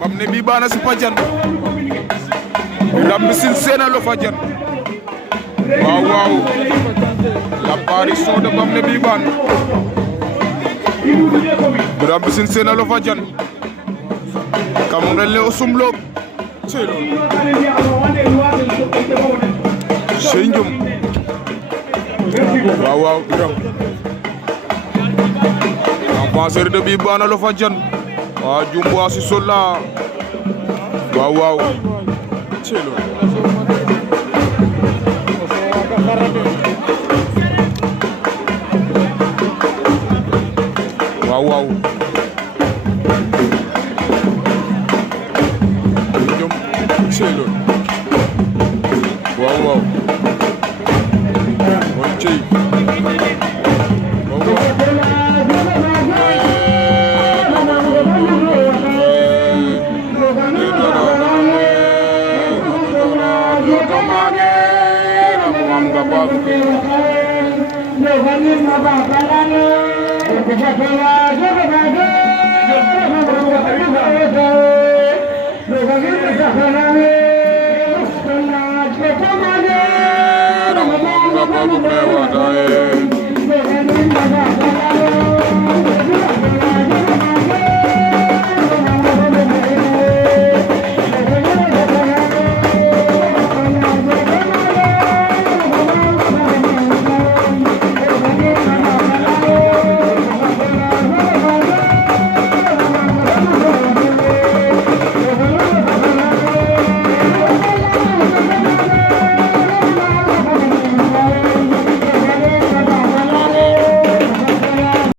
Bamne bi bana si Fadiane Biram Mbissine Sène lo Fadiane waaw waaw l'apparition de Bamne bi ban Biram Mbissine Sène lo Fadiane kam ngel o sumlok sey lo sey njum waaw waaw Biram en de bi bana lo Fadiane waa jumbo asi sola waaw waaw celo waaw waaw jom celo waaw waaw on cey waaw waaw Babu